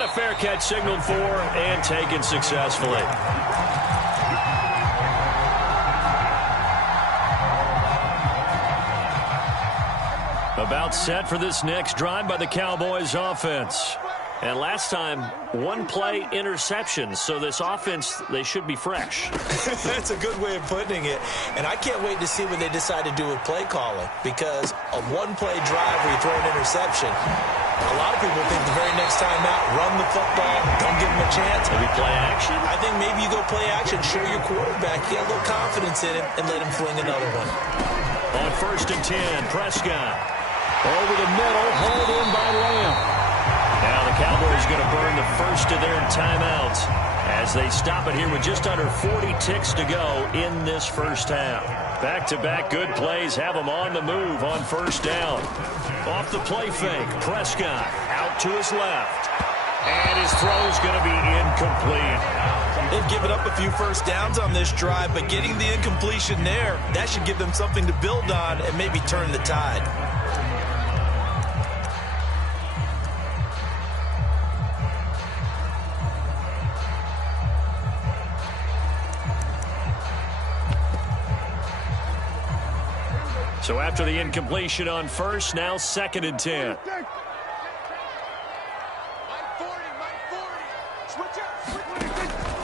And a fair catch signaled for and taken successfully. About set for this next drive by the Cowboys offense. And last time, one-play interception. So this offense, they should be fresh. That's a good way of putting it. And I can't wait to see what they decide to do with play calling. Because a one-play drive where you throw an interception, a lot of people think the very next time out, run the football, don't give them a chance. Maybe play action? I think maybe you go play action, show your quarterback, get a little confidence in him, and let him fling another one. On 1st and 10, Prescott. Over the middle, hauled in by Lamb. Now the Cowboys going to burn the first of their timeouts as they stop it here with just under 40 ticks to go in this first half. Back-to-back good plays have them on the move on 1st down. Off the play fake, Prescott out to his left. And his throw's going to be incomplete. They've given up a few first downs on this drive, but getting the incompletion there, that should give them something to build on and maybe turn the tide. So after the incompletion on 1st, now 2nd and 10.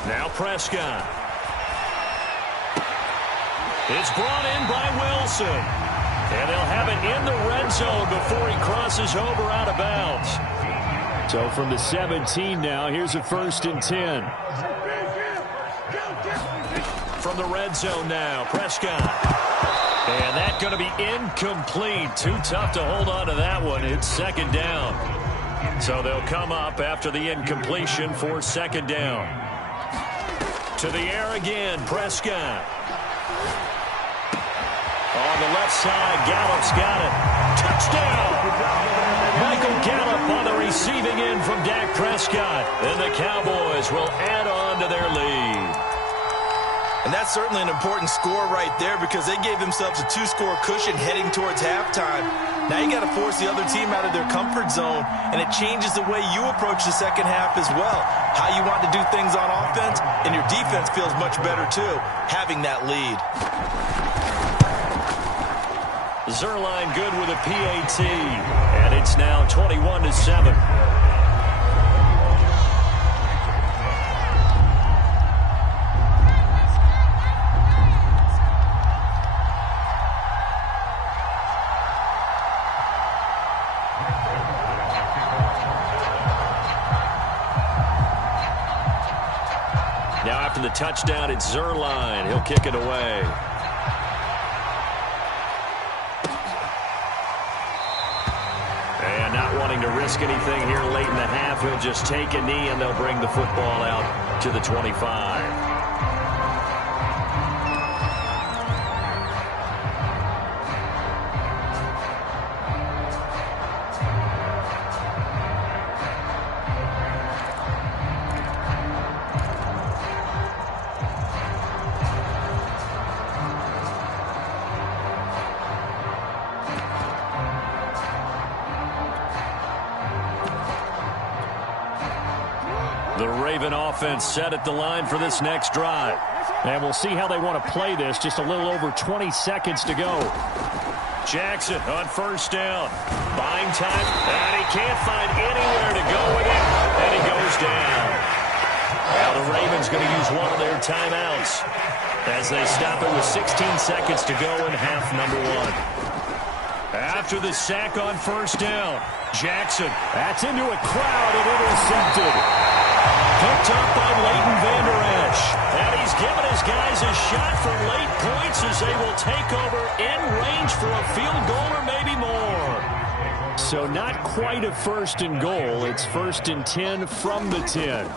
Now Prescott. It's brought in by Wilson. And they'll have it in the red zone before he crosses over out of bounds. So from the 17 now, here's a 1st and 10. From the red zone now, Prescott. And that's going to be incomplete. Too tough to hold on to that one. It's 2nd down. So they'll come up after the incompletion for 2nd down. To the air again, Prescott. On the left side, Gallup's got it. Touchdown! Michael Gallup on the receiving end from Dak Prescott. And the Cowboys will add on to their lead. And that's certainly an important score right there because they gave themselves a 2-score cushion heading towards halftime. Now you got to force the other team out of their comfort zone, and it changes the way you approach the second half as well. How you want to do things on offense, and your defense feels much better too, having that lead. Zerline good with a PAT, and it's now 21-7. Now after the touchdown, it's Zerline. He'll kick it away. And not wanting to risk anything here late in the half, he'll just take a knee and they'll bring the football out to the 25. The Raven offense set at the line for this next drive. And we'll see how they want to play this. Just a little over 20 seconds to go. Jackson on 1st down. Buying time. And he can't find anywhere to go with it. And he goes down. Now the Ravens going to use one of their timeouts as they stop it with 16 seconds to go in half number 1. After the sack on 1st down, Jackson. That's into a crowd and intercepted. Picked up by Leighton Vander Esch. And he's given his guys a shot for late points as they will take over in range for a field goal or maybe more. So not quite a 1st and goal. It's 1st and 10 from the 10.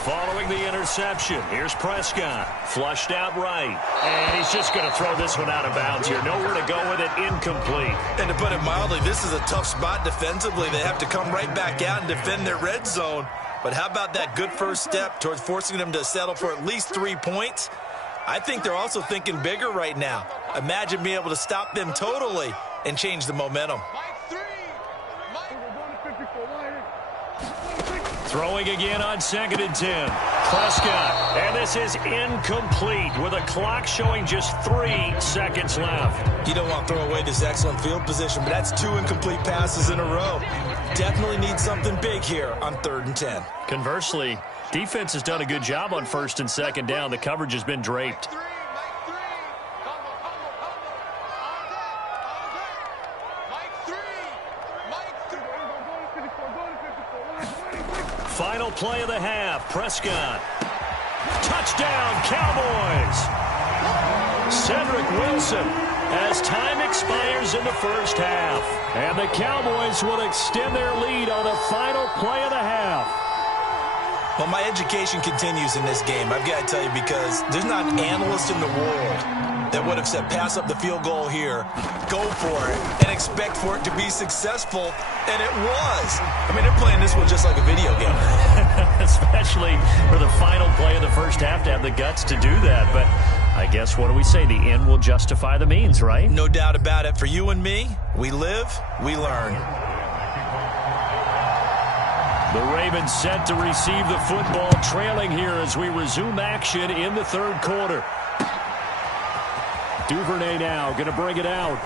Following the interception, here's Prescott. Flushed out right. And he's just going to throw this one out of bounds here. Nowhere to go with it. Incomplete. And to put it mildly, this is a tough spot defensively. They have to come right back out and defend their red zone. But how about that good first step towards forcing them to settle for at least 3 points? I think they're also thinking bigger right now. Imagine being able to stop them totally and change the momentum. Throwing again on 2nd and 10. Prescott, and this is incomplete with a clock showing just 3 seconds left. You don't want to throw away this excellent field position, but that's 2 incomplete passes in a row. Definitely need something big here on 3rd and 10. Conversely, defense has done a good job on 1st and 2nd down. The coverage has been draped. Final play of the half. Prescott. Touchdown, Cowboys. Cedric Wilson as time expires in the first half. And the Cowboys will extend their lead on the final play of the half. Well, my education continues in this game, I've got to tell you, because there's not an analyst in the world that would have said pass up the field goal here, go for it, and expect for it to be successful, and it was. I mean, they're playing this one just like a video game. Especially for the final play of the first half to have the guts to do that. But I guess, what do we say? The end will justify the means, right? No doubt about it. For you and me, we live, we learn. The Ravens set to receive the football, trailing here as we resume action in the 3rd quarter. Duvernay now going to bring it out.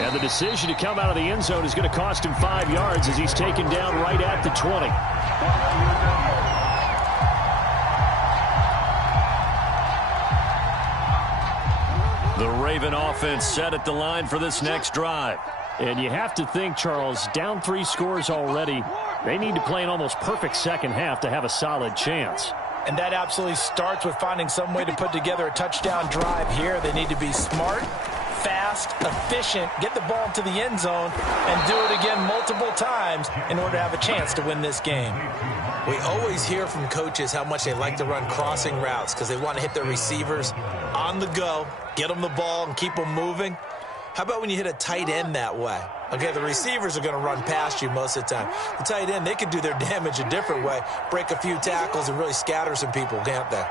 And the decision to come out of the end zone is going to cost him 5 yards as he's taken down right at the 20. The Raven offense set at the line for this next drive. And you have to think, Charles, down 3 scores already. They need to play an almost perfect second half to have a solid chance. And that absolutely starts with finding some way to put together a touchdown drive here. They need to be smart, fast, efficient, get the ball to the end zone, and do it again multiple times in order to have a chance to win this game. We always hear from coaches how much they like to run crossing routes because they want to hit their receivers on the go, get them the ball, and keep them moving. How about when you hit a tight end that way? Okay, the receivers are going to run past you most of the time. The tight end, they can do their damage a different way, break a few tackles, and really scatter some people, can't they?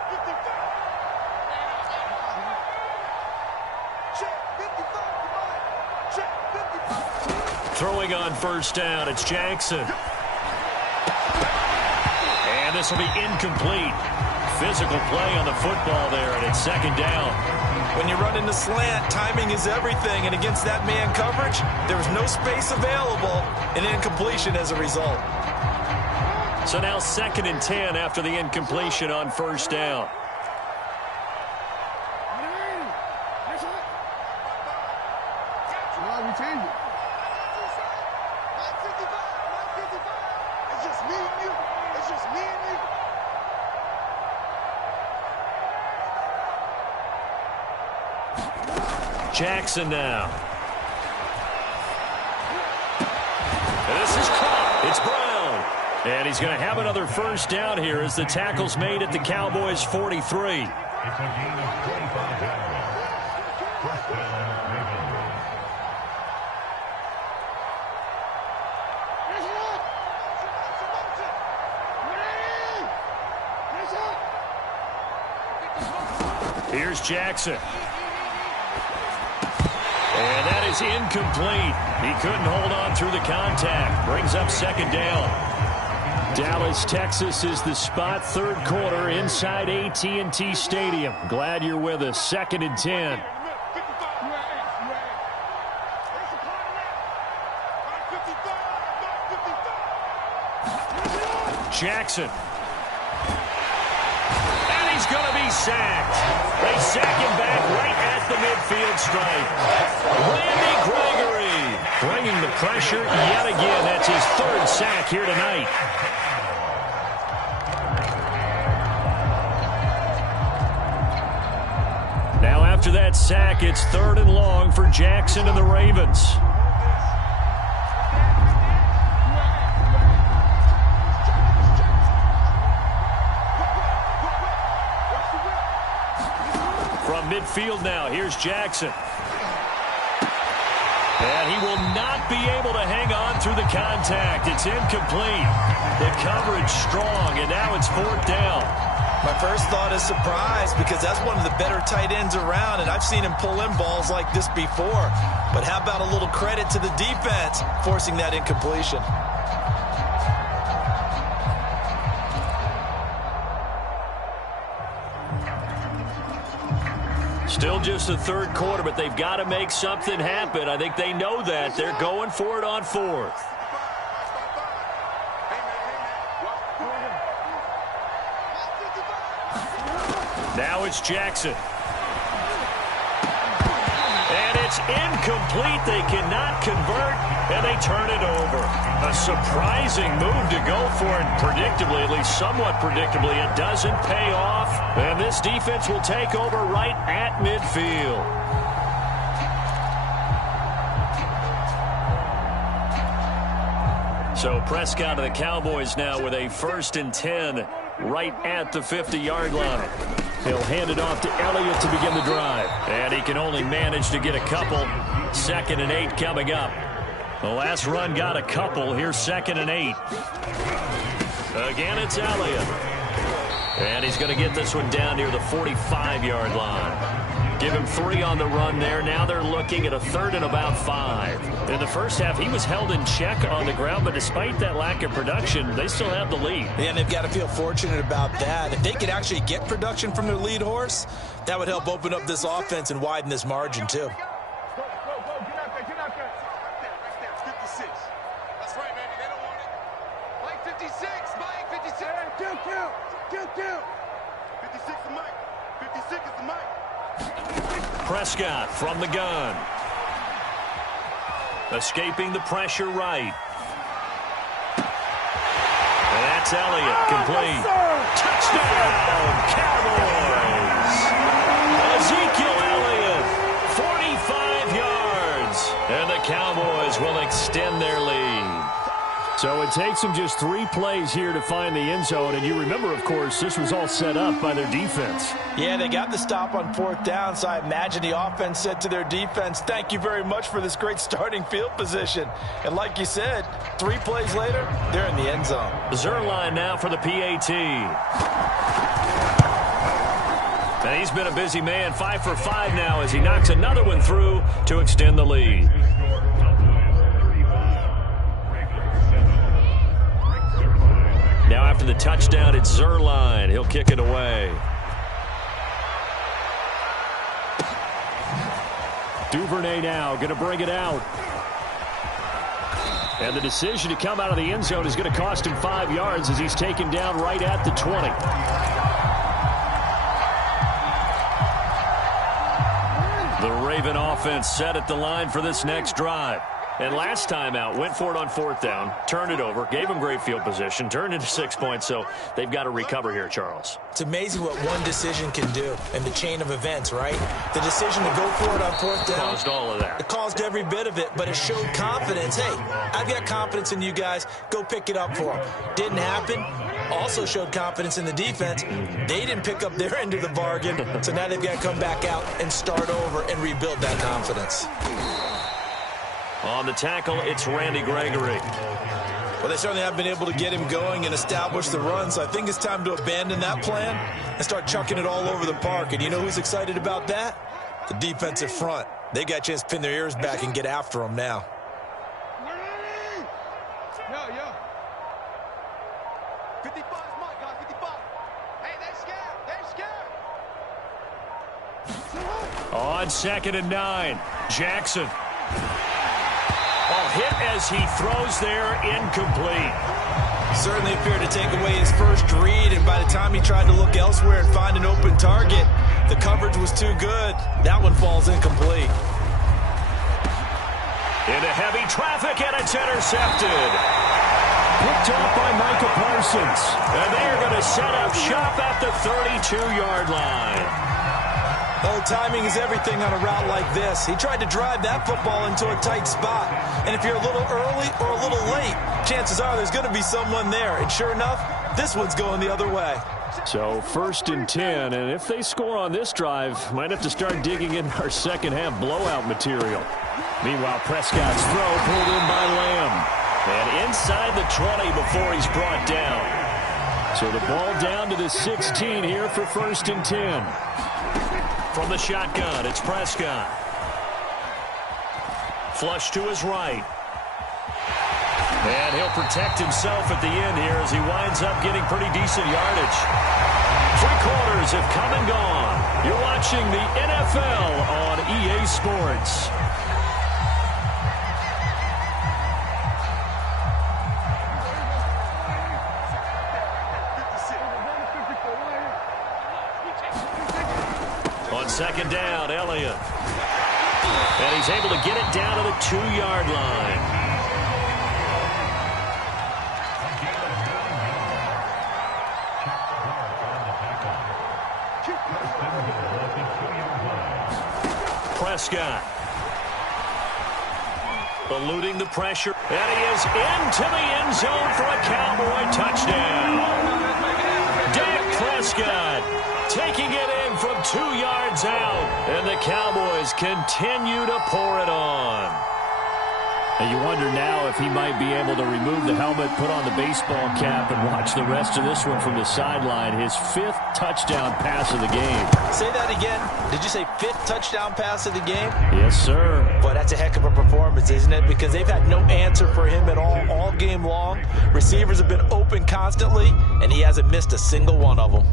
Throwing on 1st down, it's Jackson. And this will be incomplete. Physical play on the football there, and it's 2nd down. When you run in the slant, timing is everything, and against that man coverage, there was no space available, and incompletion as a result. So now 2nd and 10 after the incompletion on 1st down. Jackson now. And this is caught. It's Brown. And he's going to have another 1st down here as the tackle's made at the Cowboys' 43. Here's Jackson. And that is incomplete. He couldn't hold on through the contact. Brings up 2nd down. Dallas, Texas is the spot. 3rd quarter inside AT&T Stadium. Glad you're with us. 2nd and 10. Jackson. And he's going to be sacked. They sack him back right at the midfield stripe. Randy Gregory bringing the pressure yet again. That's his 3rd sack here tonight. Now after that sack, it's 3rd and long for Jackson and the Ravens. From midfield now, here's Jackson. And he will not be able to hang on through the contact. It's incomplete. The coverage strong, and now it's 4th down. My first thought is surprise because that's one of the better tight ends around, and I've seen him pull in balls like this before. But how about a little credit to the defense forcing that incompletion? Still just the third quarter, but they've got to make something happen. I think they know that. They're going for it on fourth. Now it's Jackson. And it's incomplete. They cannot convert, and they turn it over. A surprising move to go for it. Predictably, at least somewhat predictably, it doesn't pay off. And this defense will take over right at midfield. So Prescott of the Cowboys now with a 1st and 10 right at the 50-yard line. He'll hand it off to Elliott to begin the drive. And he can only manage to get a couple. 2nd and 8 coming up. The last run got a couple. Here's 2nd and 8. Again, it's Elliott. And he's going to get this one down near the 45-yard line. Give him 3 on the run there. Now they're looking at a 3rd and about 5. In the first half, he was held in check on the ground, but despite that lack of production, they still have the lead. Yeah, and they've got to feel fortunate about that. If they could actually get production from their lead horse, that would help open up this offense and widen this margin, too. Prescott from the gun. Escaping the pressure right. And that's Elliott. Complete. Touchdown, Cowboys. Ezekiel Elliott, 45 yards. And the Cowboys will extend their lead. So it takes them just 3 plays here to find the end zone. And you remember, of course, this was all set up by their defense. Yeah, they got the stop on 4th down, so I imagine the offense said to their defense, thank you very much for this great starting field position. And like you said, 3 plays later, they're in the end zone. Zuerlein now for the PAT. And he's been a busy man, 5 for 5 now as he knocks another one through to extend the lead. Now after the touchdown, it's Zuerlein. He'll kick it away. Duvernay now going to bring it out. And the decision to come out of the end zone is going to cost him 5 yards as he's taken down right at the 20. The Raven offense set at the line for this next drive. And last time out, went for it on 4th down, turned it over, gave them great field position, turned into 6 points, so they've got to recover here, Charles. It's amazing what one decision can do in the chain of events, right? The decision to go for it on 4th down. Caused all of that. It caused every bit of it, but it showed confidence. Hey, I've got confidence in you guys. Go pick it up for them. Didn't happen. Also showed confidence in the defense. They didn't pick up their end of the bargain, so now they've got to come back out and start over and rebuild that confidence. On the tackle, it's Randy Gregory. Well, they certainly have been able to get him going and establish the run, so I think it's time to abandon that plan and start chucking it all over the park. And you know who's excited about that? The defensive front. They got a chance to pin their ears back and get after them now. Yo. 55 is mine, guys, 55. Hey, they're scared. On 2nd and 9, Jackson. Hit as he throws there, incomplete. Certainly appeared to take away his first read, and by the time he tried to look elsewhere and find an open target, the coverage was too good. That one falls incomplete. Into heavy traffic, and it's intercepted. Picked off by Micah Parsons. And they are going to set up shop at the 32-yard line. Oh, timing is everything on a route like this. He tried to drive that football into a tight spot. And if you're a little early or a little late, chances are there's going to be someone there. And sure enough, this one's going the other way. So 1st and 10, and if they score on this drive, might have to start digging in our second half blowout material. Meanwhile, Prescott's throw pulled in by Lamb. And inside the 20 before he's brought down. So the ball down to the 16 here for 1st and 10. From the shotgun, it's Prescott. Flush to his right. And he'll protect himself at the end here as he winds up getting pretty decent yardage. Three quarters have come and gone. You're watching the NFL on EA Sports. On second down, Elliott. And he's able to get it down to the 2-yard line. Prescott. Eluding the pressure. And he is into the end zone for a Cowboy touchdown. Dak Prescott taking it in from 2 yards out. And the Cowboys continue to pour it on. And you wonder now if he might be able to remove the helmet, put on the baseball cap, and watch the rest of this one from the sideline. His 5th touchdown pass of the game. Say that again. Did you say 5th touchdown pass of the game? Yes, sir. Boy, that's a heck of a performance, isn't it? Because they've had no answer for him at all game long. Receivers have been open constantly, and he hasn't missed a single one of them.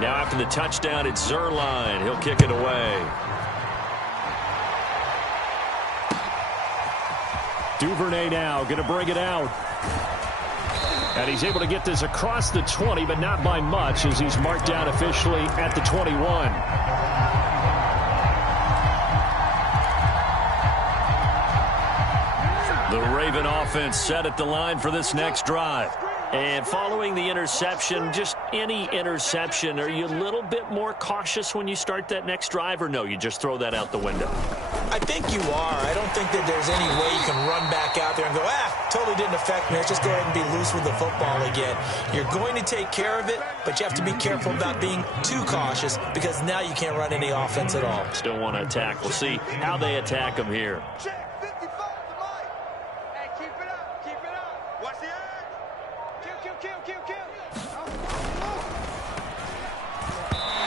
Now after the touchdown, it's Zerline. He'll kick it away. Duvernay now going to bring it out. And he's able to get this across the 20, but not by much, as he's marked down officially at the 21. The Raven offense set at the line for this next drive. And following the interception, just any interception, are you a little bit more cautious when you start that next drive, or no, you just throw that out the window? I think you are. I don't think that there's any way you can run back out there and go, totally didn't affect me. Let's just go ahead and be loose with the football again. You're going to take care of it, but you have to be careful about being too cautious, because now you can't run any offense at all. Still want to attack. We'll see how they attack him here.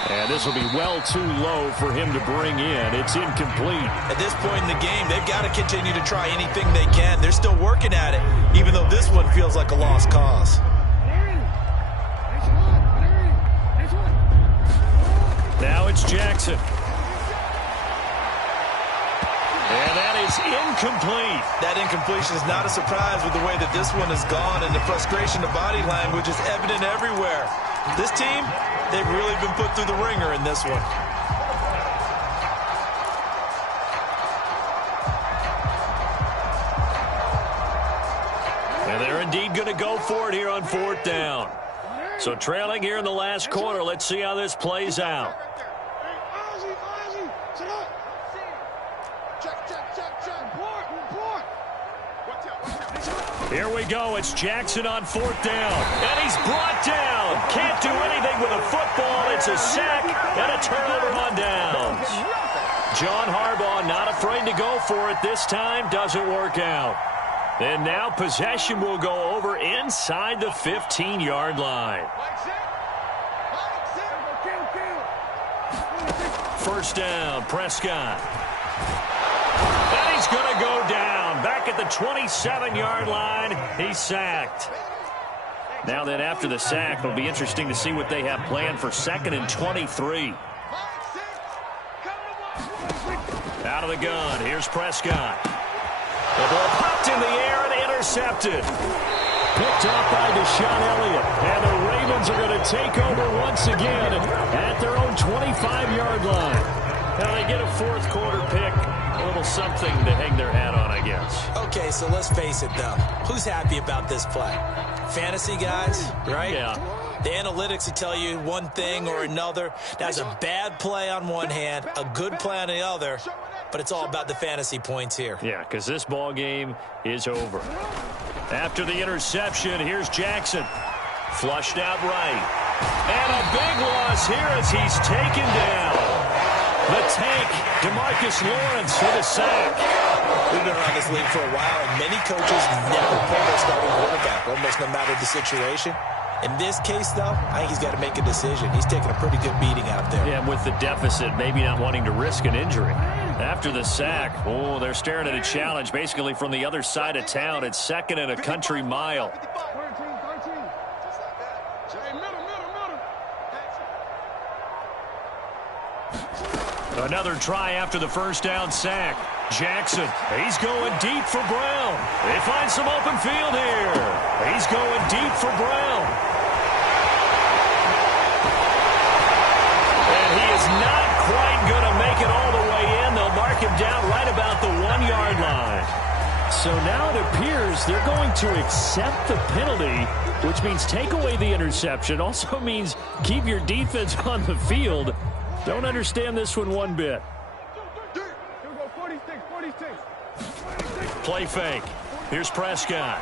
And this will be well too low for him to bring in. It's incomplete. At this point in the game, they've got to continue to try anything they can. They're still working at it, even though this one feels like a lost cause. Now it's Jackson. And that is incomplete. That incompletion is not a surprise with the way that this one has gone, and the frustration of body language is evident everywhere. This team, they've really been put through the ringer in this one. And they're indeed going to go for it here on 4th down. So trailing here in the last quarter, let's see how this plays out. Here we go. It's Jackson on 4th down. And he's brought down. Can't do anything with a football. It's a sack and a turnover on downs. John Harbaugh not afraid to go for it this time. Doesn't work out. And now possession will go over inside the 15-yard line. First down, Prescott. And he's going to go down. Back at the 27-yard line, he's sacked. Now then, after the sack, it'll be interesting to see what they have planned for 2nd and 23. Out of the gun, here's Prescott. The ball popped in the air and intercepted. Picked up by Deshaun Elliott. And the Ravens are going to take over once again at their own 25-yard line. Now they get a 4th quarter pick. A little something to hang their hat on, I guess. Okay, so let's face it, though. Who's happy about this play? Fantasy guys, right? Yeah. The analytics will tell you one thing or another. That's a bad play on one hand, a good play on the other, but it's all about the fantasy points here. Yeah, because this ball game is over. After the interception, here's Jackson. Flushed out right. And a big loss here as he's taken down. The tank, DeMarcus Lawrence with a sack. We've been around this league for a while, and many coaches never pull their starting quarterback, almost no matter the situation. In this case, though, I think he's got to make a decision. He's taking a pretty good beating out there. Yeah, with the deficit, maybe not wanting to risk an injury. After the sack, oh, they're staring at a challenge basically from the other side of town. It's second and a country mile. Another try after the first down sack. Jackson, he's going deep for Brown. They find some open field here. He's going deep for Brown. And he is not quite going to make it all the way in. They'll mark him down right about the 1-yard line. So now it appears they're going to accept the penalty, which means take away the interception. Also means keep your defense on the field. Don't understand this one bit. Play fake. Here's Prescott.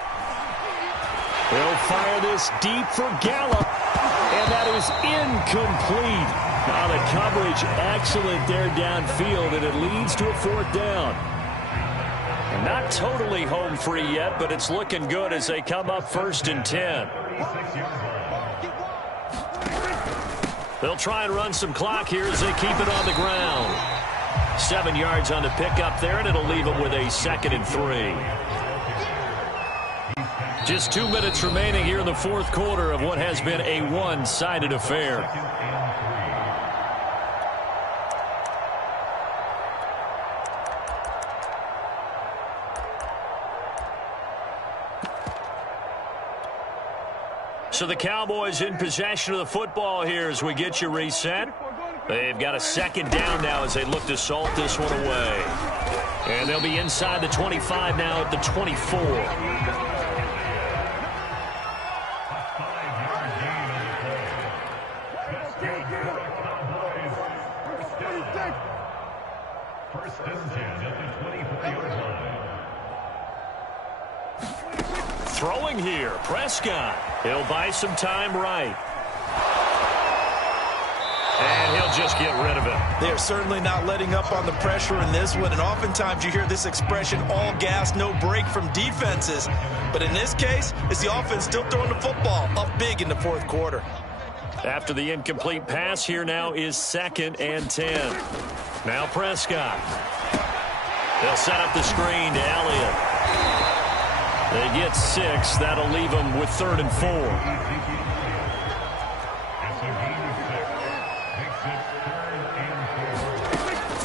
They'll fire this deep for Gallup. And that is incomplete. Now the coverage excellent there downfield, and it leads to a 4th down. And not totally home free yet, but it's looking good as they come up 1st and 10. They'll try and run some clock here as they keep it on the ground. 7 yards on the pickup there, and it'll leave them with a 2nd and 3. Just 2 minutes remaining here in the 4th quarter of what has been a one-sided affair. So the Cowboys in possession of the football here as we get you reset. They've got a 2nd down now as they look to salt this one away. And they'll be inside the 25 now at the 24. Throwing here, Prescott. He'll buy some time right. And he'll just get rid of it. They're certainly not letting up on the pressure in this one, and oftentimes you hear this expression, all gas, no break from defenses. But in this case, it's the offense still throwing the football up big in the 4th quarter. After the incomplete pass, here now is 2nd and 10. Now Prescott. They'll set up the screen to Elliott. They get 6. That'll leave them with 3rd and 4.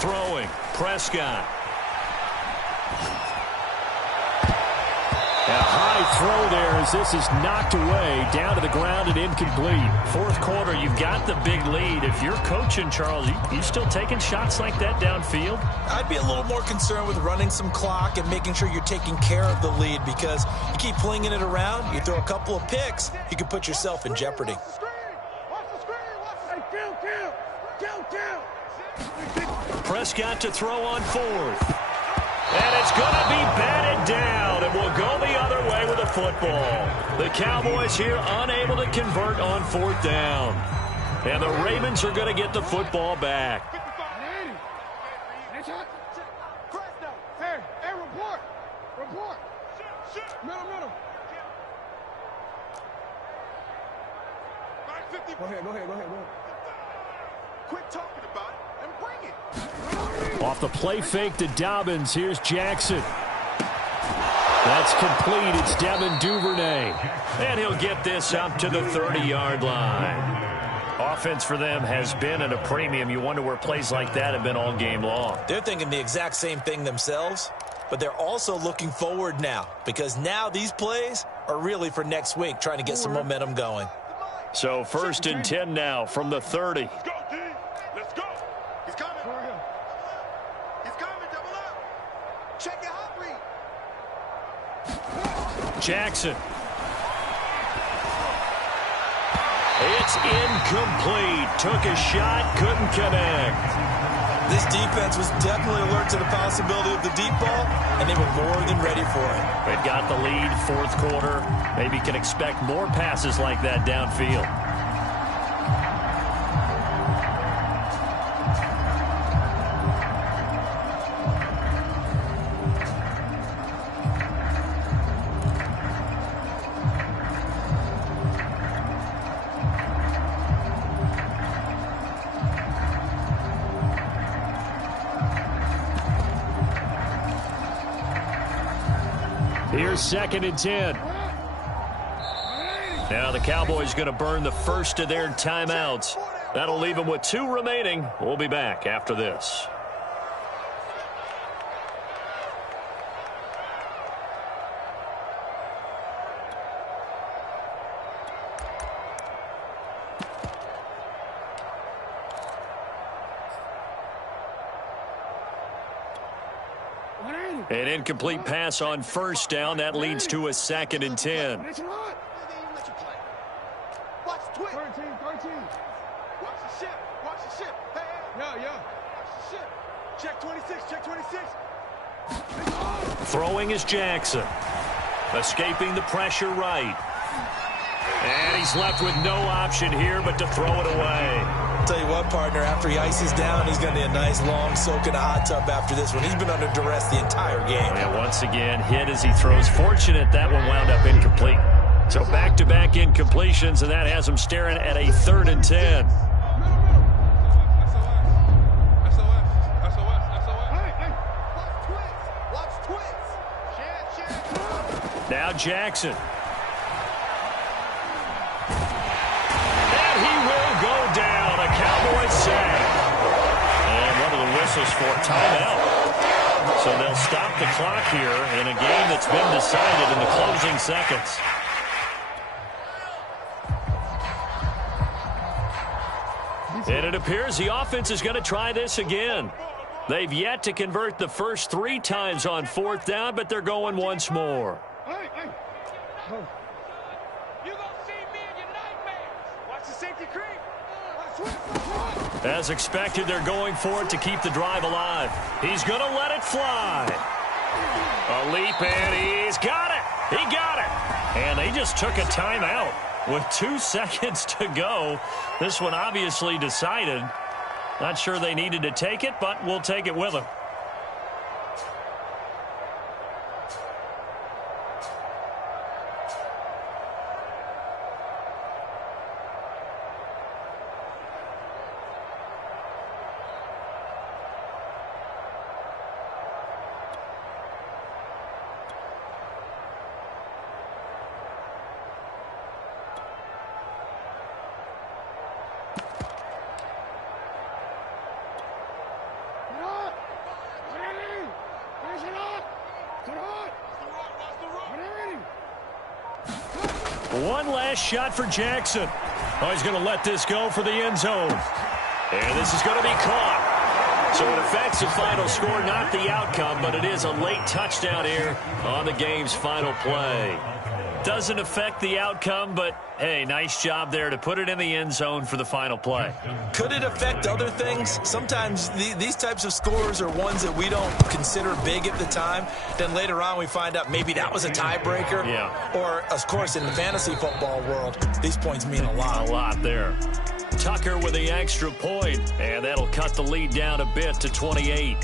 Throwing, Prescott. A high throw there as this is knocked away, down to the ground and incomplete. 4th quarter, you've got the big lead. If you're coaching, Charles, you still taking shots like that downfield? I'd be a little more concerned with running some clock and making sure you're taking care of the lead, because you keep flinging it around, you throw a couple of picks, you can put yourself in jeopardy. Prescott to throw on 4th. And it's going to be batted down, and we'll go the other way with the football. The Cowboys here unable to convert on 4th down. And the Ravens are going to get the football back. Hey, report. Middle. Go ahead. Quit talking about it and bring it. Off the play fake to Dobbins, here's Jackson. That's complete. It's Devin Duvernay. And he'll get this up to the 30-yard line. Offense for them has been at a premium. You wonder where plays like that have been all game long. They're thinking the exact same thing themselves, but they're also looking forward now, because now these plays are really for next week, trying to get some momentum going. So 1st and 10 now from the 30. Let's go, D. Let's go. He's coming. He's coming. Double up. Check your hot read. Jackson. It's incomplete. Took a shot, couldn't connect. This defense was definitely alert to the possibility of the deep ball, and they were more than ready for it. They've got the lead, 4th quarter. Maybe can expect more passes like that downfield. Here's 2nd and 10. Now the Cowboys going to burn the first of their timeouts. That'll leave them with 2 remaining. We'll be back after this. An incomplete pass on 1st down. That leads to a 2nd and 10. Watch the twist. 13. Watch the ship. Watch the ship. Hey. Yeah. Watch the ship. Check 26. Check 26. Throwing is Jackson. Escaping the pressure right. And he's left with no option here but to throw it away. Tell you what, partner, after he ices down, he's going to need a nice long soak in a hot tub after this one. He's been under duress the entire game. And once again, hit as he throws. Fortunate that one wound up incomplete. So back-to-back incompletions, and that has him staring at a 3rd and 10. Now Jackson. And he will go down. A Cowboys sack. And one of the whistles for timeout. So they'll stop the clock here in a game that's been decided in the closing seconds. And it appears the offense is going to try this again. They've yet to convert the first 3 times on 4th down, but they're going once more. You gonna see me in your nightmares. Watch the safety creep. As expected, they're going for it to keep the drive alive. He's going to let it fly. A leap, and he's got it. He got it. And they just took a timeout with 2 seconds to go. This one obviously decided. Not sure they needed to take it, but we'll take it with them. One last shot for Jackson. Oh, he's going to let this go for the end zone. And this is going to be caught. So it affects the final score, not the outcome, but it is a late touchdown here on the game's final play. Doesn't affect the outcome, but, hey, nice job there to put it in the end zone for the final play. Could it affect other things? Sometimes these types of scores are ones that we don't consider big at the time. Then later on we find out maybe that was a tiebreaker. Yeah. Or, of course, in the fantasy football world, these points mean a lot. A lot there. Tucker with the extra point, and that'll cut the lead down a bit to 28.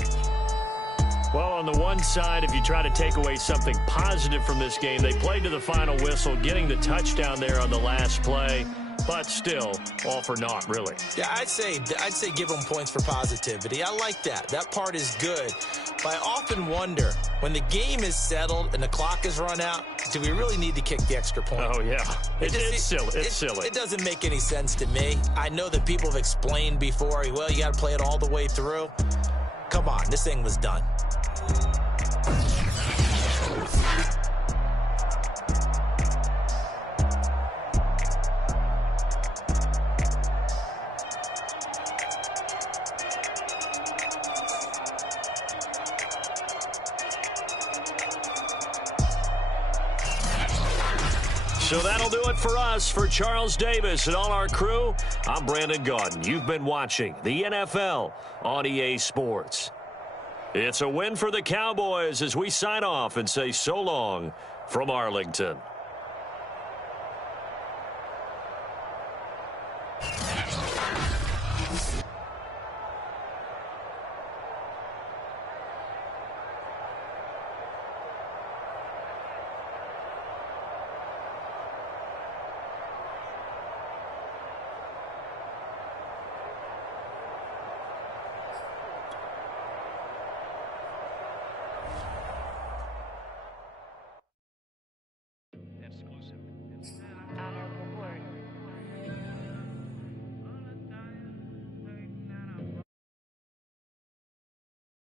Well, on the one side, if you try to take away something positive from this game, they played to the final whistle, getting the touchdown there on the last play, but still, all for naught, really. Yeah, I'd say give them points for positivity. I like that. That part is good. But I often wonder, when the game is settled and the clock is run out, do we really need to kick the extra point? Oh, yeah. It's silly. It's silly. It doesn't make any sense to me. I know that people have explained before, well, you got to play it all the way through. Come on, this thing was done. So that'll do it for us. For Charles Davis and all our crew, I'm Brandon Gaudin. You've been watching the NFL on EA Sports. It's a win for the Cowboys as we sign off and say so long from Arlington.